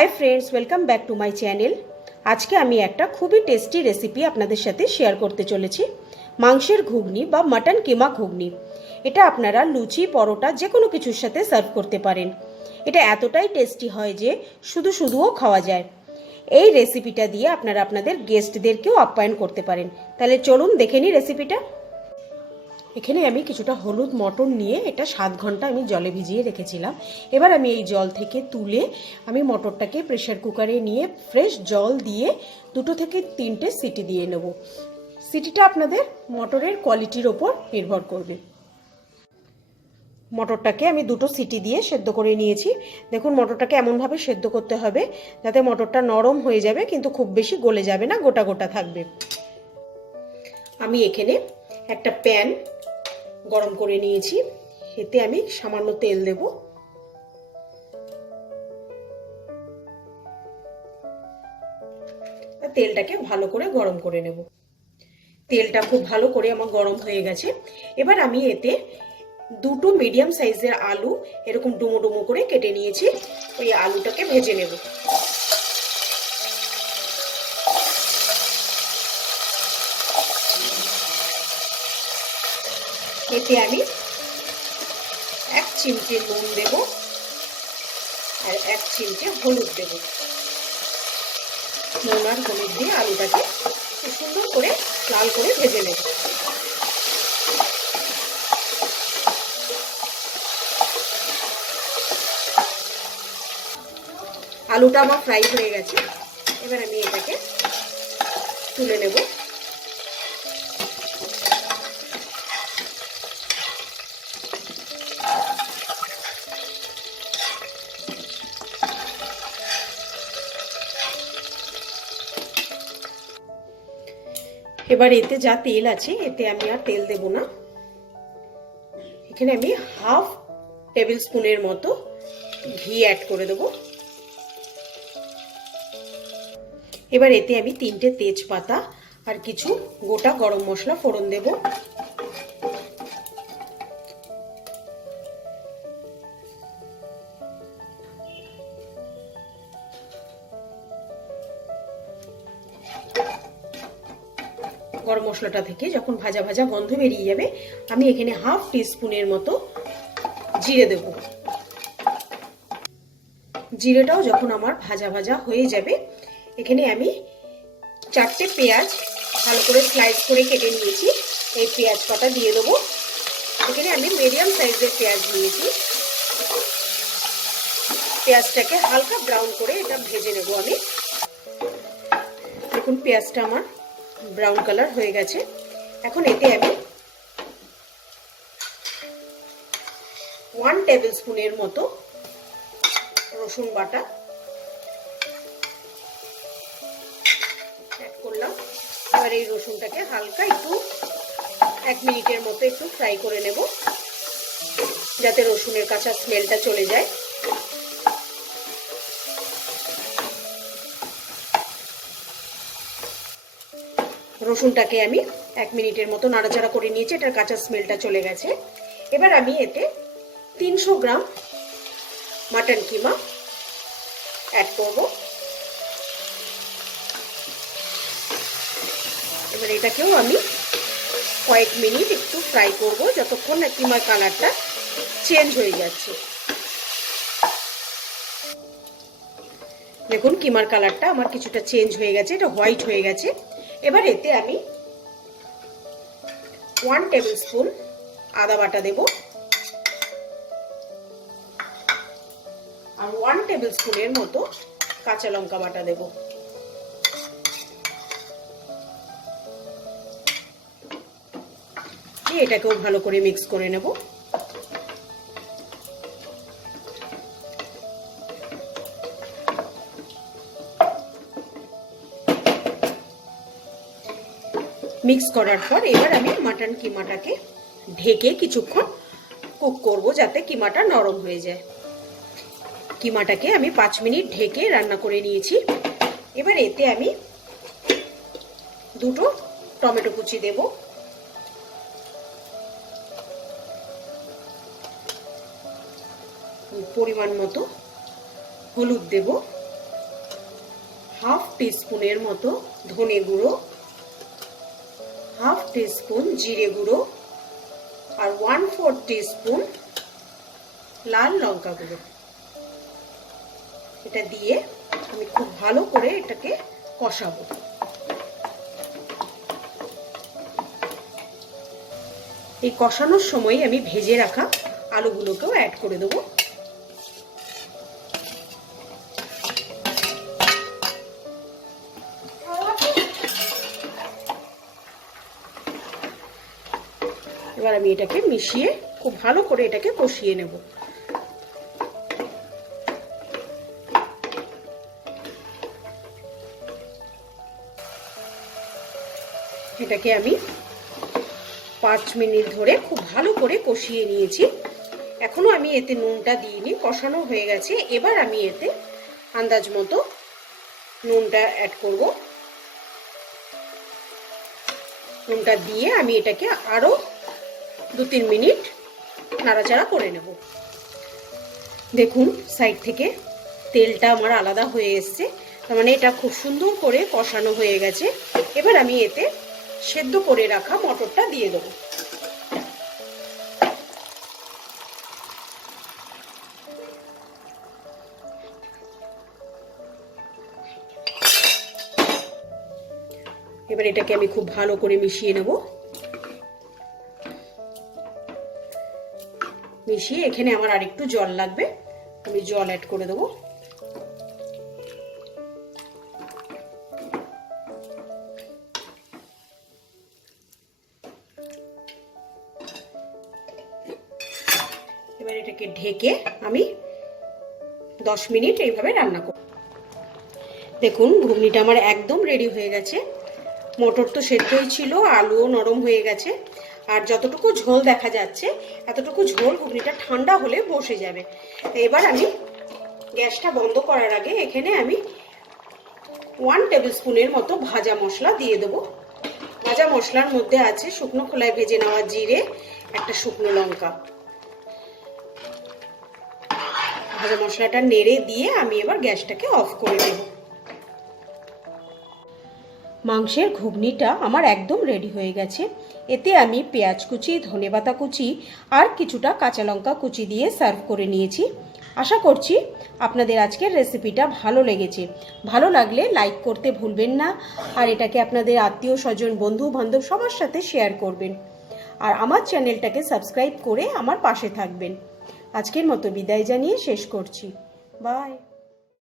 High friends welcome back to my channel. आज के आमी एक खूबी टेस्टी रेसिपि आपनादेर साथे शेयर करते चलेछि मांसेर घुगनी बा मटन किमा घुगनी। এটা আপনারা লুচি পরোটা যে কোনো কিছুর সাথে সার্ভ করতে পারেন। এটা এতটাই টেস্টি হয় যে শুধু শুধুও খাওয়া যায়। এই রেসিপিটা দিয়ে আপনারা আপনাদের গেস্টদেরকেও আপ্যায়ন করতে পারেন। তাহলে চলুন দেখে নিই রেসিপিটা। এখানে আমি কিছুটা হলুদ মটর নিয়ে এটা 7 ঘন্টা আমি জলে ভিজিয়ে রেখেছিলাম। এবার আমি এই জল থেকে তুলে আমি মটরটাকে প্রেসার কুকারে নিয়ে ফ্রেশ জল দিয়ে 2 থেকে 3টে সিটি দিয়ে নেব। সিটিটা আপনাদের মটরের কোয়ালিটির উপর নির্ভর করবে। মটরটাকে আমি 2টো সিটি দিয়ে সেদ্ধ করে নিয়েছি। দেখুন মটরটাকে এমনভাবে সেদ্ধ করতে হবে যাতে মটরটা নরম হয়ে যাবে কিন্তু খুব বেশি গলে যাবে না, গোটা গোটা থাকবে। আমি এখানে একটা প্যান গরম করে নিয়েছি, এতে আমি সামান্য তেল দেব। তেলটাকে ভালো করে গরম করে নেব। তেলটা খুব ভালো করে আমার গরম হয়ে গেছে। এবার আমি এতে 2টো মিডিয়াম সাইজের আলু এরকম ডুমো ডুমো করে কেটে নিয়েছি। ওই আলুটাকে ভেজে নেব। এতে আমি 1 চিমটে নুন দেব আর 1 চিমটে হলুদ দেব। নুন আর হলুদ দিয়ে আলুটাকে সুন্দর করে লাল করে ভেজে নেব। আলুটা আমার ফ্রাই হয়ে গেছে। এবার আমি এটাকে তুলে নেব। এবার এতে যা তেল আছে এতে আমি আর তেল দেব না। এখানে আমি হাফ টেবিল স্পুনের মতো ঘি অ্যাড করে দেব। এবার এতে আমি 3টে তেজপাতা আর কিছু গোটা গরম মশলা ফোড়ন দেব। গরম মশলাটা থেকে যখন ভাজা ভাজা গন্ধ বেরিয়ে যাবে আমি এখানে হাফ টিস্পুনের মতো জিরে দেব। জিরেটাও যখন আমার ভাজা ভাজা হয়ে যাবে এখানে আমি 4টে পেঁয়াজ ভালো করে স্লাইস করে কেটে নিয়েছি, এই পেঁয়াজ কটা দিয়ে দেবো। এখানে আমি মিডিয়াম সাইজের পেঁয়াজ নিয়েছি। পেঁয়াজটাকে হালকা ব্রাউন করে এটা ভেজে নেব আমি। দেখুন পেঁয়াজটা আমার ব্রাউন কালার হয়ে গেছে। এখন এতে আমি 1 টেবিল স্পুনের মতো রসুন বাটা অ্যাড করলাম। এবার এই রসুনটাকে হালকা একটু 1 মিনিটের মতো একটু ফ্রাই করে নেব যাতে রসুনের কাঁচা স্মেলটা চলে যায়। রসুনটাকে আমি 1 মিনিটের মতো নাড়াচাড়া করে নিয়েছি, এটার কাঁচা স্মেলটা চলে গেছে। এবার আমি এতে 300 গ্রাম মাটন কিমা অ্যাড করব। এবার এটাকেও আমি কয়েক মিনিট একটু ফ্রাই করব যতক্ষণ না কিমার কালারটা চেঞ্জ হয়ে যাচ্ছে। দেখুন কিমার কালারটা আমার কিছুটা চেঞ্জ হয়ে গেছে, এটা হোয়াইট হয়ে গেছে। এবার এতে আমি 1 টেবিল স্পুন আদা বাটা দেব আর 1 টেবিল স্পুনের মতো কাঁচা লঙ্কা বাটা দেব। এটাকেও ভালো করে মিক্স করে নেব। মিক্স করার পর এবার আমি মাটন কিমাটাকে ঢেকে কিছুক্ষণ কুক করব যাতে কিমাটা নরম হয়ে যায়। কিমাটাকে আমি 5 মিনিট ঢেকে রান্না করে নিয়েছি। এবার এতে আমি 2টো টমেটো কুচি দেব। পরিমাণ মতো হলুদ দেব হাফ টিস্পুনের মতো ধনে গুঁড়ো, হাফ টিস্পুন জিরে গুঁড়ো আর 1/4 টিস্পুন লাল লঙ্কা গুঁড়ো। এটা দিয়ে আমি খুব ভালো করে এটাকে কষাবো। এই কষানোর সময় আমি ভেজে রাখা আলুগুলোকেও অ্যাড করে দেবো। এবার আমি এটাকে মিশিয়ে খুব ভালো করে এটাকে কষিয়ে নেব। এটাকে আমি 5 মিনিট ধরে খুব ভালো করে কষিয়ে নিয়েছি। এখনো আমি এতে নুনটা দিইনি, কষানো হয়ে গেছে। এবার আমি এতে আন্দাজ মতো নুনটা অ্যাড করব। নুনটা দিয়ে আমি এটাকে আরো 2-3 মিনিট নাড়াচাড়া করে নেব। দেখুন সাইড থেকে তেলটা আমার আলাদা হয়ে এসছে, তার মানে এটা খুব সুন্দর করে কষানো হয়ে গেছে। এবার আমি এতে সেদ্ধ করে রাখা মটরটা দিয়ে দেবো। এবার এটাকে আমি খুব ভালো করে মিশিয়ে নেব। মিশিয়ে এখানে আমার আরেকটু জল লাগবে, আমি জল অ্যাড করে দেবো। এবার এটাকে ঢেকে আমি 10 মিনিট এইভাবে রান্না করব। দেখুন ঘুগনিটা আমার একদম রেডি হয়ে গেছে। মটর তো সেদ্ধই ছিল, আলুও নরম হয়ে গেছে, আর যতটুকু ঝোল দেখা যাচ্ছে এতটুকু ঝোল ঘুগনিটা ঠান্ডা হলে বসে যাবে। এবার আমি গ্যাসটা বন্ধ করার আগে এখানে আমি 1 টেবিল স্পুনের মতো ভাজা মশলা দিয়ে দেবো। ভাজা মশলার মধ্যে আছে শুকনো খোলায় ভেজে নেওয়া জিরে, একটা শুকনো লঙ্কা। ভাজা মশলাটা নেড়ে দিয়ে আমি এবার গ্যাসটাকে অফ করে দেব। মাংসের ঘুগনিটা আমার একদম রেডি হয়ে গেছে। এতে আমি পেঁয়াজ কুচি, ধনেপাতা কুচি আর কিছুটা কাঁচা লঙ্কা কুচি দিয়ে সার্ভ করে নিয়েছি। আশা করছি আপনাদের আজকের রেসিপিটা ভালো লেগেছে। ভালো লাগলে লাইক করতে ভুলবেন না, আর এটাকে আপনাদের আত্মীয় স্বজন, বন্ধু বান্ধব সবার সাথে শেয়ার করবেন। আর আমার চ্যানেলটাকে সাবস্ক্রাইব করে আমার পাশে থাকবেন। আজকের মতো বিদায় জানিয়ে শেষ করছি। বাই।